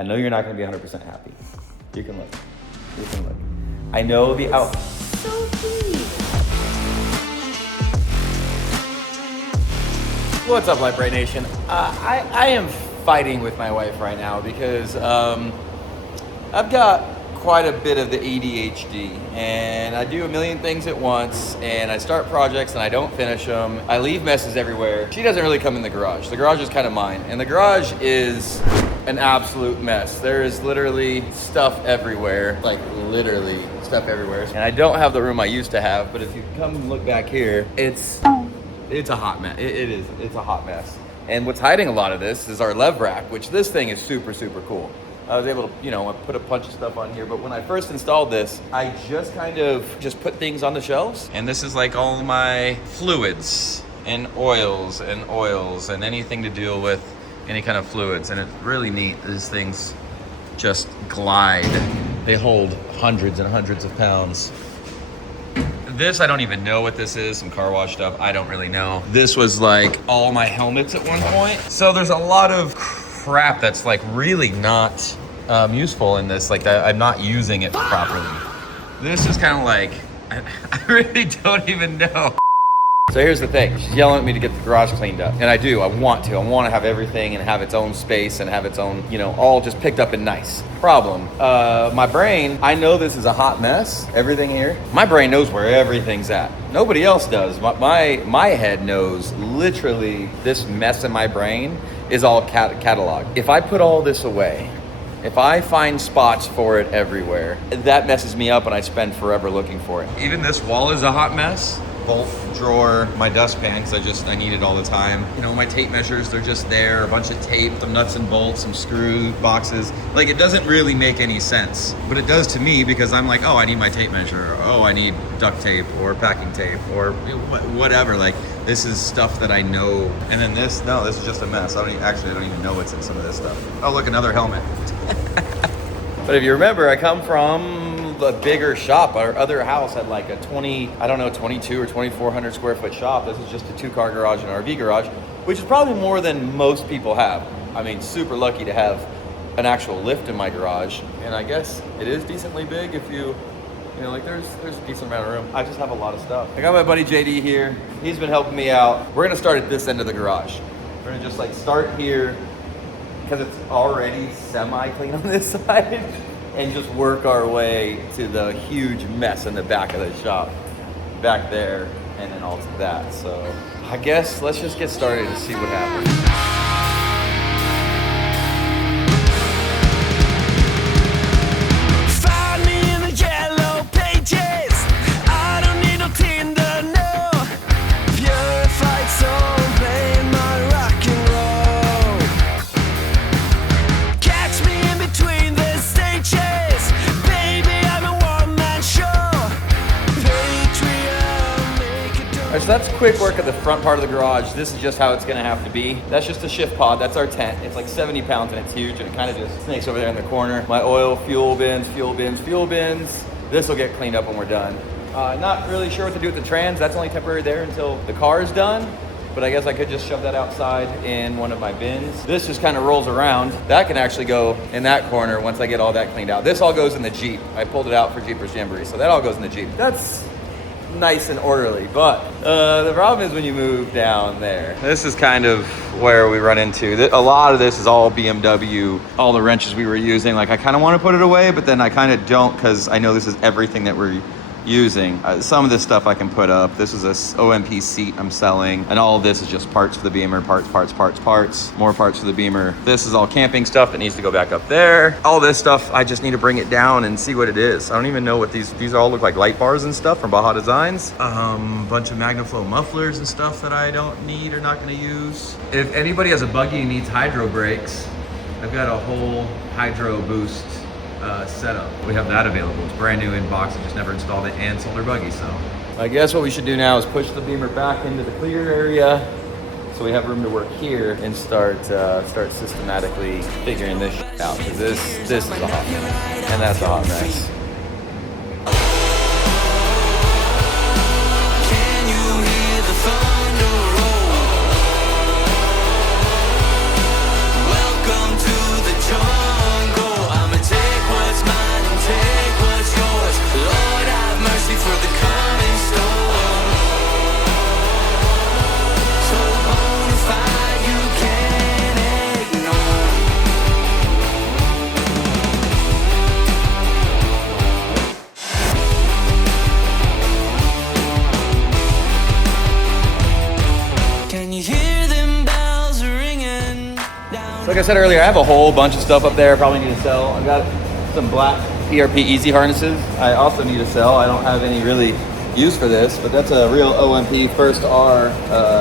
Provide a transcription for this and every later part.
I know you're not gonna be 100% happy. You can look. You can look. I know the out. So sweet. What's up, Brite Nation? I am fighting with my wife right now because I've got quite a bit of the ADHD, and I do a million things at once, and I start projects and I don't finish them. I leave messes everywhere. She doesn't really come in the garage. The garage is kind of mine, and the garage is an absolute mess. There is literally stuff everywhere, like literally stuff everywhere. And I don't have the room I used to have, but if you come and look back here, it's a hot mess. It's a hot mess. And what's hiding a lot of this is our lev rack, which this thing is super, super cool. I was able to, I put a bunch of stuff on here, but when I first installed this, I just kind of put things on the shelves. And this is like all my fluids and oils and anything to deal with any kind of fluids. And it's really neat. These things just glide. They hold hundreds and hundreds of pounds. This, I don't even know what this is, some car wash stuff, I don't really know. This was like all my helmets at one point. So there's a lot of crap that's like really not useful in this, like I'm not using it properly. This is kind of like, I really don't even know. So here's the thing, she's yelling at me to get the garage cleaned up. And I do, I want to have everything and have its own space and have its own, all just picked up and nice. Problem, my brain, I know this is a hot mess, everything here. My brain knows where everything's at. Nobody else does. My head knows literally this mess in my brain is all cataloged. If I put all this away, if I find spots for it everywhere, that messes me up and I spend forever looking for it. Even this wall is a hot mess. Bolt drawer, my dustpan, because I need it all the time. My tape measures, they're just there, a bunch of tape, some nuts and bolts, some screw boxes. Like, it doesn't really make any sense, but it does to me because I'm like, oh, I need my tape measure, or, oh, I need duct tape or packing tape or whatever. Like, this is stuff that I know. And then this is just a mess. I don't even know what's in some of this stuff. Oh, look, another helmet. But if you remember, I come from a bigger shop. Our other house had like a 22 or 2,400 square foot shop. This is just a 2-car garage and RV garage, which is probably more than most people have. I mean, super lucky to have an actual lift in my garage. And I guess it is decently big if there's a decent amount of room. I just have a lot of stuff. I got my buddy JD here. He's been helping me out. We're gonna start at this end of the garage. We're gonna just start here because it's already semi-clean on this side. And just work our way to the huge mess in the back of the shop, back there, and then all to that. So I guess let's just get started and see what happens. So that's quick work at the front part of the garage. This is just how it's gonna have to be. That's just a shift pod, that's our tent. It's like 70 pounds and it's huge and it kind of just snakes over there in the corner. My oil, fuel bins. This will get cleaned up when we're done. Not really sure what to do with the trans. That's only temporary there until the car is done. But I guess I could just shove that outside in one of my bins. This just kind of rolls around. That can actually go in that corner once I get all that cleaned out. This all goes in the Jeep. I pulled it out for Jeepers Jamboree, so that all goes in the Jeep. That's nice and orderly, but the problem is when you move down there. This is kind of where we run into. A lot of this is all BMW, all the wrenches we were using. Like, I kind of want to put it away, but then I kind of don't because I know this is everything that we're using. Some of this stuff I can put up. This is a OMP seat I'm selling, and all of this is just parts for the Beamer, parts, more parts for the Beamer. This is all camping stuff that needs to go back up there. All this stuff, I just need to bring it down and see what it is. I don't even know what these all look like. Light bars and stuff from Baja Designs. Bunch of MagnaFlow mufflers and stuff that I don't need or not gonna use. If anybody has a buggy and needs hydro brakes, I've got a whole hydro boost setup. We have that available. It's brand new in box. I just never installed it and sold our buggy. So I guess what we should do now is push the Beamer back into the clear area so we have room to work here and start systematically figuring this out, because this is a hot mess and that's a hot mess. Welcome to the jungle. I said earlier, I have a whole bunch of stuff up there I probably need to sell. I've got some black PRP Easy harnesses I also need to sell. I don't have any really use for this, but that's a real OMP First R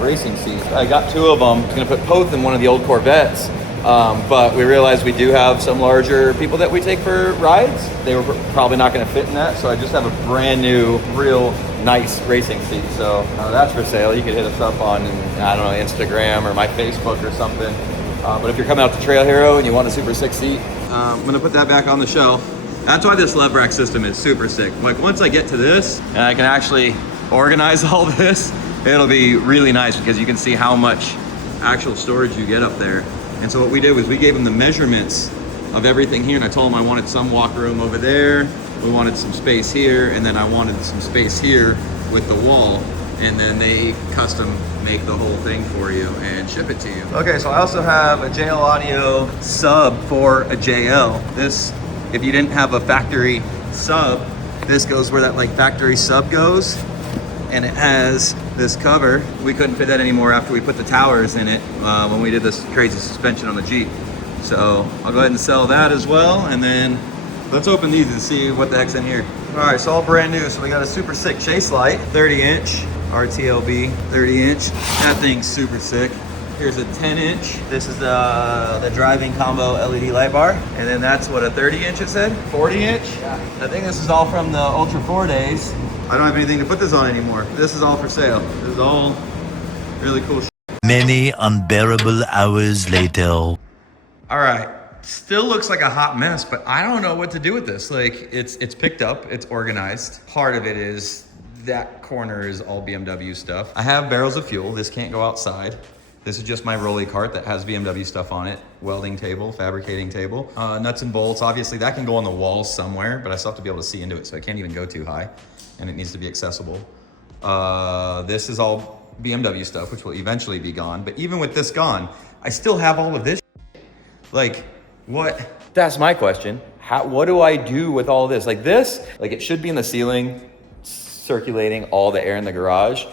racing seat. I got 2 of them. I was gonna put both in one of the old Corvettes, but we realized we do have some larger people that we take for rides. They were probably not gonna fit in that, so I just have a brand new, real nice racing seat. So that's for sale. You could hit us up on, I don't know, Instagram or my Facebook or something. But if you're coming out to Trail Hero and you want a super sick seat, I'm gonna put that back on the shelf. That's why this lev rack system is super sick. Like once I get to this and I can actually organize all this, it'll be really nice because you can see how much actual storage you get up there. And so what we did was we gave them the measurements of everything here, and I told them I wanted some walk room over there, we wanted some space here, and then I wanted some space here with the wall, and then they custom make the whole thing for you and ship it to you. Okay, so I also have a JL Audio sub for a JL. This, if you didn't have a factory sub, this goes where that like factory sub goes, and it has this cover. We couldn't fit that anymore after we put the towers in it when we did this crazy suspension on the Jeep. So I'll go ahead and sell that as well, and then let's open these and see what the heck's in here. All right, so all brand new. So we got a super sick Chase Lite, 30-inch, RTLB, 30-inch. That thing's super sick. Here's a 10-inch. This is the driving combo LED light bar. And then that's what, a 30-inch it said? 40-inch? Yeah. I think this is all from the Ultra 4 days. I don't have anything to put this on anymore. This is all for sale. This is all really cool shit. Many unbearable hours later. All right. Still looks like a hot mess, but I don't know what to do with this. Like it's picked up, it's organized. Part of it is that corner is all BMW stuff. I have barrels of fuel. This can't go outside. This is just my rolly cart that has BMW stuff on it. Welding table, fabricating table, nuts and bolts. Obviously that can go on the walls somewhere, but I still have to be able to see into it, so I can't even go too high, and it needs to be accessible. This is all BMW stuff, which will eventually be gone. But even with this gone, I still have all of this. Like, what? That's my question. What do I do with all this? Like this, like it should be in the ceiling, circulating all the air in the garage.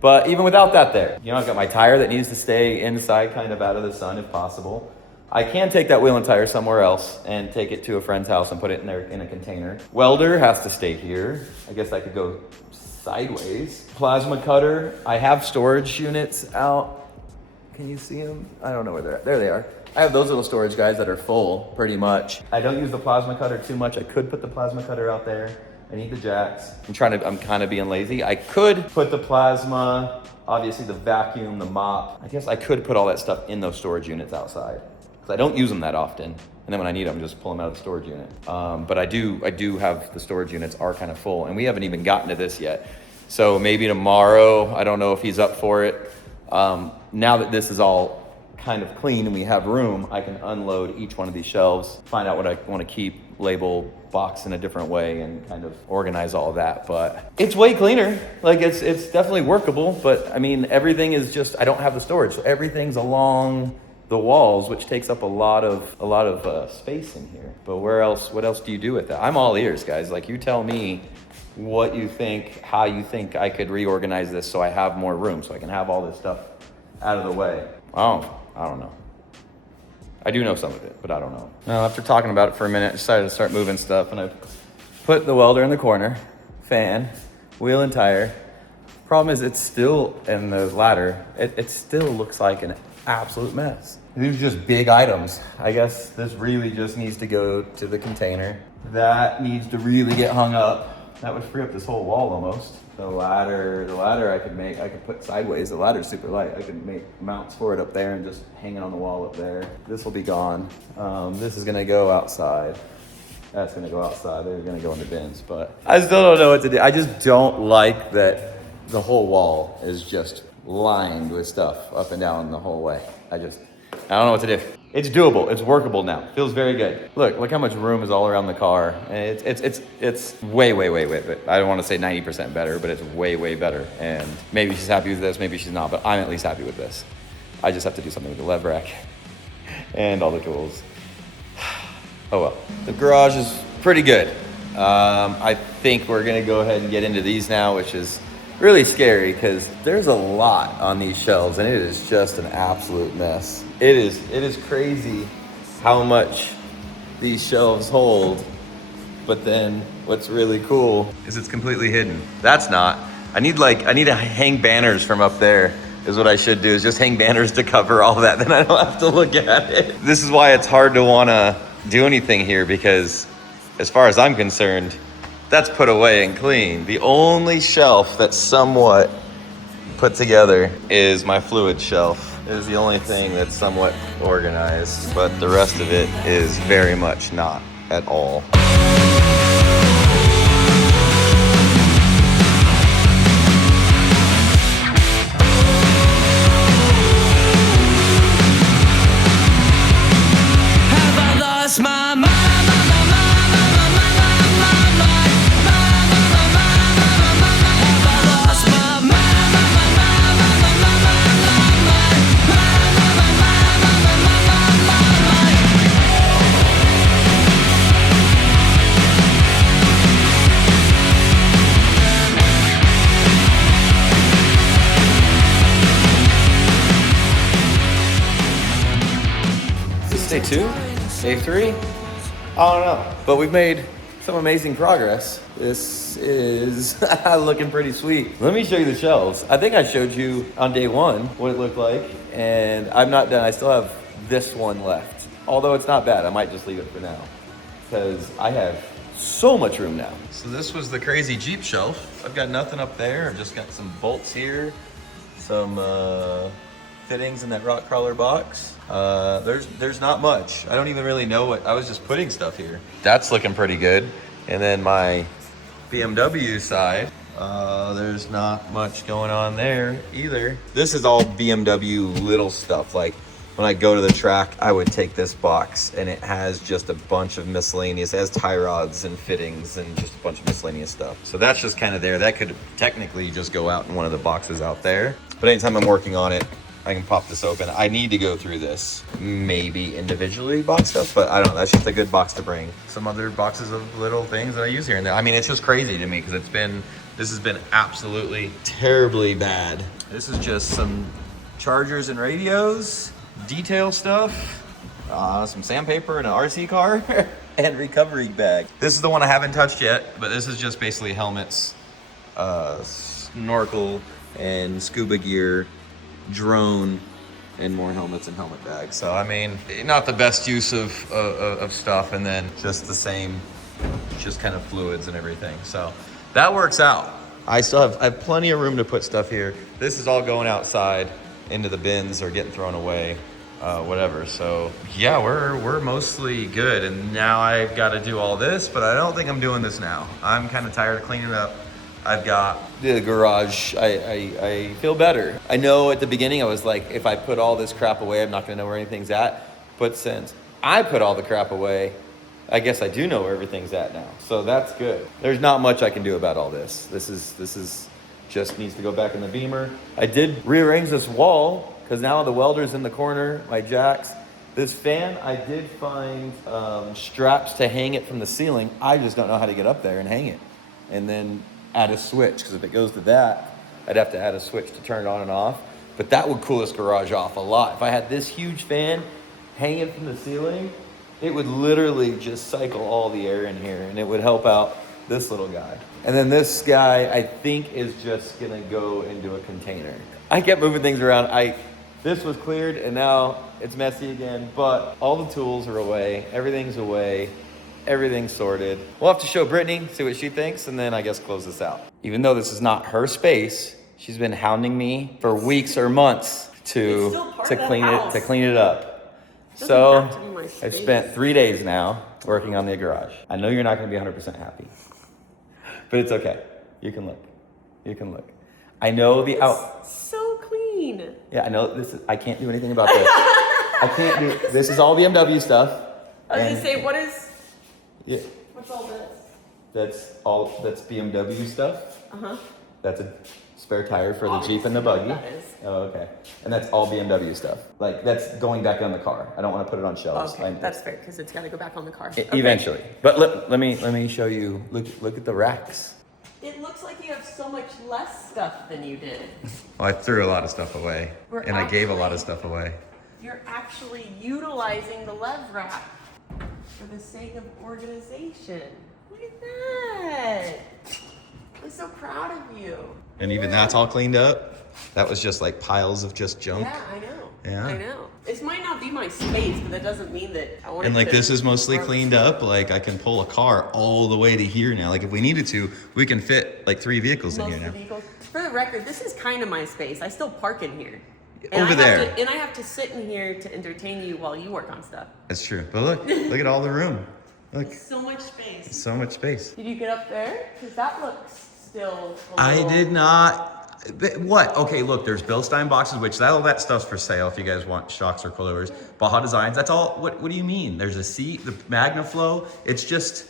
But even without that there, you know, I've got my tire that needs to stay inside, kind of out of the sun if possible. I can take that wheel and tire somewhere else and take it to a friend's house and put it in a container. Welder has to stay here. I guess I could go sideways. Plasma cutter. I have storage units out. Can you see them? I don't know where they're at. There they are. I have those little storage guys that are full pretty much. I don't use the plasma cutter too much. I could put the plasma cutter out there. I need the jacks. I'm kind of being lazy. I could put the plasma, obviously the vacuum, the mop. I guess I could put all that stuff in those storage units outside, because I don't use them that often. And then when I need them, just pull them out of the storage unit. But I do have the storage units are kind of full, and we haven't even gotten to this yet. So maybe tomorrow, I don't know if he's up for it. Now that this is all kind of clean and we have room, I can unload each one of these shelves, find out what I want to keep, label, box in a different way, and kind of organize all of that. But it's way cleaner. Like it's definitely workable, but I mean, everything is just, I don't have the storage. So everything's along the walls, which takes up a lot of space in here. But what else do you do with that? I'm all ears, guys. Like, you tell me what you think, how you think I could reorganize this so I have more room, so I can have all this stuff out of the way. Oh, I don't know. I do know some of it, but I don't know. Now, after talking about it for a minute, I decided to start moving stuff, and I put the welder in the corner, fan, wheel and tire. Problem is, it's still, in the ladder, it still looks like an absolute mess. These are just big items. I guess this really just needs to go to the container. That needs to really get hung up. That would free up this whole wall almost. The ladder I could put sideways. The ladder's super light. I could make mounts for it up there and just hang it on the wall up there. This will be gone. This is gonna go outside. That's gonna go outside. They're gonna go in the bins, but I still don't know what to do. I just don't like that the whole wall is just lined with stuff up and down the whole way. I don't know what to do. It's doable. It's workable now. Feels very good. Look how much room is all around the car. And it's way. I don't want to say 90% better, but it's way better. And maybe she's happy with this, maybe she's not, but I'm at least happy with this. I just have to do something with the lev rack and all the tools. Oh well. The garage is pretty good. I think we're gonna go ahead and get into these now, which is really scary because there's a lot on these shelves and it is just an absolute mess. It is crazy how much these shelves hold, but then what's really cool is it's completely hidden. That's not. I need to hang banners from up there is what I should do, is just hang banners to cover all that. Then I don't have to look at it. This is why it's hard to wanna do anything here, because as far as I'm concerned, that's put away and clean. The only shelf that's somewhat put together is my fluid shelf. It is the only thing that's somewhat organized, but the rest of it is very much not at all. Day 2? Day 3? I don't know. But we've made some amazing progress. This is looking pretty sweet. Let me show you the shelves. I think I showed you on day 1 what it looked like, and I'm not done. I still have this one left. Although it's not bad, I might just leave it for now because I have so much room now. So this was the crazy Jeep shelf. I've got nothing up there. I've just got some bolts here, some fittings in that rock crawler box. There's not much. I don't even really know what, I was just putting stuff here. That's looking pretty good. And then my BMW side, there's not much going on there either. This is all BMW little stuff. Like when I go to the track, I would take this box and it has just a bunch of miscellaneous, it has tie rods and fittings and just a bunch of miscellaneous stuff. So that's just kind of there. That could technically just go out in one of the boxes out there. But anytime I'm working on it, I can pop this open. I need to go through this, maybe individually box stuff, but I don't know. That's just a good box to bring. Some other boxes of little things that I use here and there. I mean, it's just crazy to me because this has been absolutely terribly bad. This is just some chargers and radios, detail stuff, some sandpaper and an RC car, and recovery bag. This is the one I haven't touched yet, but this is just basically helmets, snorkel, and scuba gear, drone, and more helmets and helmet bags. So I mean, not the best use of stuff, and then just the same, just kind of fluids and everything. So that works out. I have plenty of room to put stuff here. This is all going outside into the bins or getting thrown away, whatever. So yeah, we're mostly good. And now I've got to do all this, but I don't think I'm doing this now. I'm kind of tired of cleaning up. I've got the garage. I feel better. I know at the beginning I was like, if I put all this crap away, I'm not gonna know where anything's at. But since I put all the crap away, I guess I do know where everything's at now. So that's good. There's not much I can do about all this. This is just needs to go back in the Beamer. I did rearrange this wall because now the welder's in the corner, my jacks. This fan, I did find straps to hang it from the ceiling. I just don't know how to get up there and hang it. And then add a switch, because if it goes to that, I'd have to add a switch to turn it on and off. But that would cool this garage off a lot. If I had this huge fan hanging from the ceiling, it would literally just cycle all the air in here, and it would help out this little guy. And then this guy, I think, is just gonna go into a container. I kept moving things around. This was cleared, and now it's messy again, but all the tools are away, everything's away. Everything's sorted. We'll have to show Brittany, see what she thinks, and then I guess close this out. Even though this is not her space, she's been hounding me for weeks or months to clean it up. So I've spent 3 days now working on the garage. I know you're not gonna be 100% happy, but it's okay. You can look. You can look. I know the out. So clean. Yeah, I know this. I can't do anything about this. I can't do. This is all BMW stuff. I was gonna say, what is? Yeah. What's all this? That's BMW stuff. Uh-huh. That's a spare tire for the Jeep and the buggy. That is. Oh, okay. And that's all BMW stuff. Like, that's going back on the car. I don't want to put it on shelves. Okay, that's fair, because it's got to go back on the car. Eventually. But let me show you. Look at the racks. It looks like you have so much less stuff than you did. Well, I threw a lot of stuff away, and I gave a lot of stuff away. You're actually utilizing the lev wrap for the sake of organization. Look at that. I'm so proud of you. And even that's all cleaned up. That was just like piles of just junk. Yeah, I know. Yeah. I know. This might not be my space, but that doesn't mean that I want And it like to this is mostly grow. cleaned up. Like I can pull a car all the way to here now. Like if we needed to, we can fit like 3 vehicles in Most here of the now. vehicles. For the record, this is kind of my space. I still park in here. Over there. And I have to sit in here to entertain you while you work on stuff. That's true. But look at all the room. Look, So much space. so much space. Did you get up there? Because that looks still a I little- did not. What? Okay, look, there's Bilstein boxes, which all that stuff's for sale if you guys want shocks or coilovers. Baja Designs, that's all. What do you mean? There's a seat, the Magnaflow. It's just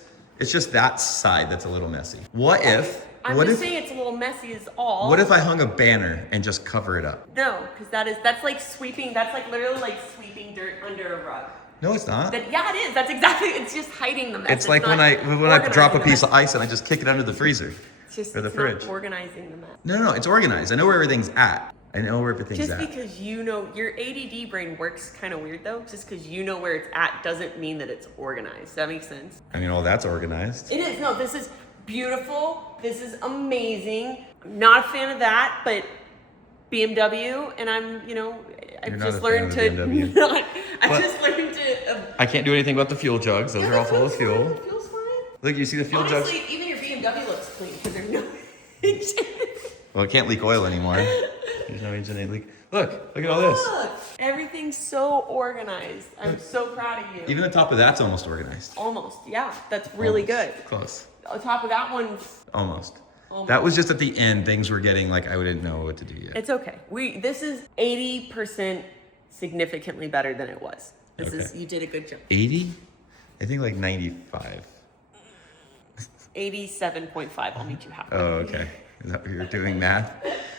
that side that's a little messy. What if? I'm What just if? saying it's a little messy is all. What if I hung a banner and just cover it up? No, because that's like sweeping. That's like literally like sweeping dirt under a rug. No, it's not. Yeah, it is. That's exactly. It's just hiding the mess. It's like when not I drop a organizing the piece mess. of ice and I just kick it under the freezer It's just or the it's fridge. not organizing the mess. No, it's organized. I know where everything's at. I know where everything's Just at. because you know your ADD brain works kind of weird though. Just because you know where it's at doesn't mean that it's organized. Does that make sense? I mean, all that's organized. It is. No, this is beautiful. This is amazing. I'm not a fan of that, but BMW, and I've You're not just a fan learned of to BMW. not. I've What? just learned to. I can't do anything about the fuel jugs. Those are all full of The fuel. fuel's fine. Look, you see the fuel jugs? Honestly, even your BMW looks clean because there's no. Well, it can't leak oil anymore. There's no engine leak. Look at all this. Look, everything's so organized. I'm so proud of you. Even the top of that's almost organized. Almost, yeah. That's really good. Almost. Close. On top of that one's. Almost. Almost. That was just at the end. Things were getting like I didn't know what to do yet. It's okay. This is 80% significantly better than it was. You did a good job. 80? I think like 95. 87.5. I'll meet you halfway. Oh, okay. Is that what you're doing math?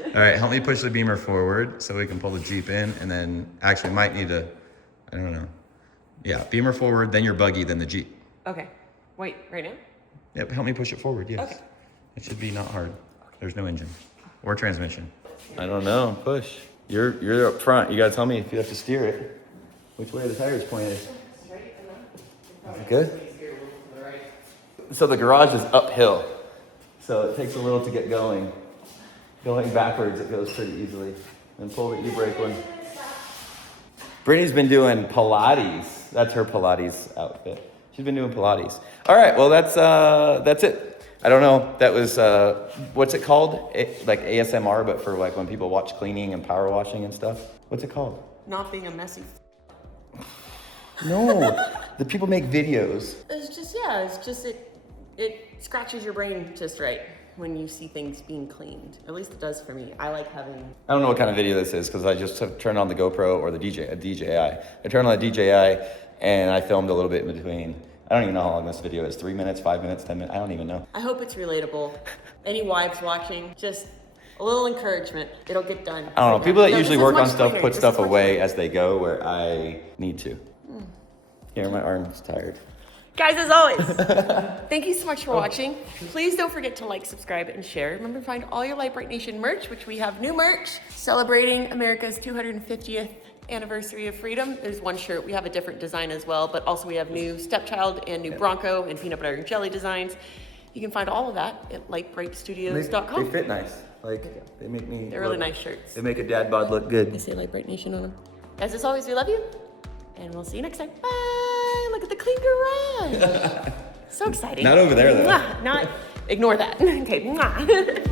All right, help me push the Beamer forward so we can pull the Jeep in, and then actually might need to, I don't know. Yeah, Beamer forward, then your buggy, then the Jeep. Okay. Wait, right now? Yep, help me push it forward, yes. Okay. It should be not hard. There's no engine or transmission. I don't know, push. You're up front. You gotta tell me if you have to steer it. Which way are the tires pointed? Good? So the garage is uphill. So it takes a little to get going. Going backwards, it goes pretty easily. And pull the e-brake one. Brittany's been doing Pilates. That's her Pilates outfit. She's been doing Pilates. All right, well that's it. I don't know. That was what's it called? Like ASMR, but for like when people watch cleaning and power washing and stuff. What's it called? Not being a messy. No, the people make videos. It's just it scratches your brain just right when you see things being cleaned. At least it does for me. I like having. I don't know what kind of video this is because I just have turned on the GoPro or the DJI. I turned on the DJI and I filmed a little bit in between. I don't even know how long this video is. 3 minutes, 5 minutes, 10 minutes. I don't even know. I hope it's relatable. Any wives watching, just a little encouragement. It'll get done. I don't know. People that No, usually this is work on much stuff cleaner. put This stuff is much away cleaner. as they go where I need to. Here, my arm's tired. Guys, as always, thank you so much for watching. Please don't forget to like, subscribe, and share. Remember to find all your Lite Brite Nation merch, which we have new merch celebrating America's 250th anniversary of freedom. There's one shirt. We have a different design as well, but also we have new Stepchild and new Bronco and peanut butter and jelly designs. You can find all of that at lightbrightstudios.com. They fit nice. Like, they make me. They're really nice shirts. They make a dad bod look good. They say Lite Brite Nation on them. Guys, as always, we love you, and we'll see you next time. Bye! Look at the clean garage. So exciting. Not over there, though. Mwah. Not, ignore that. Okay. Mwah.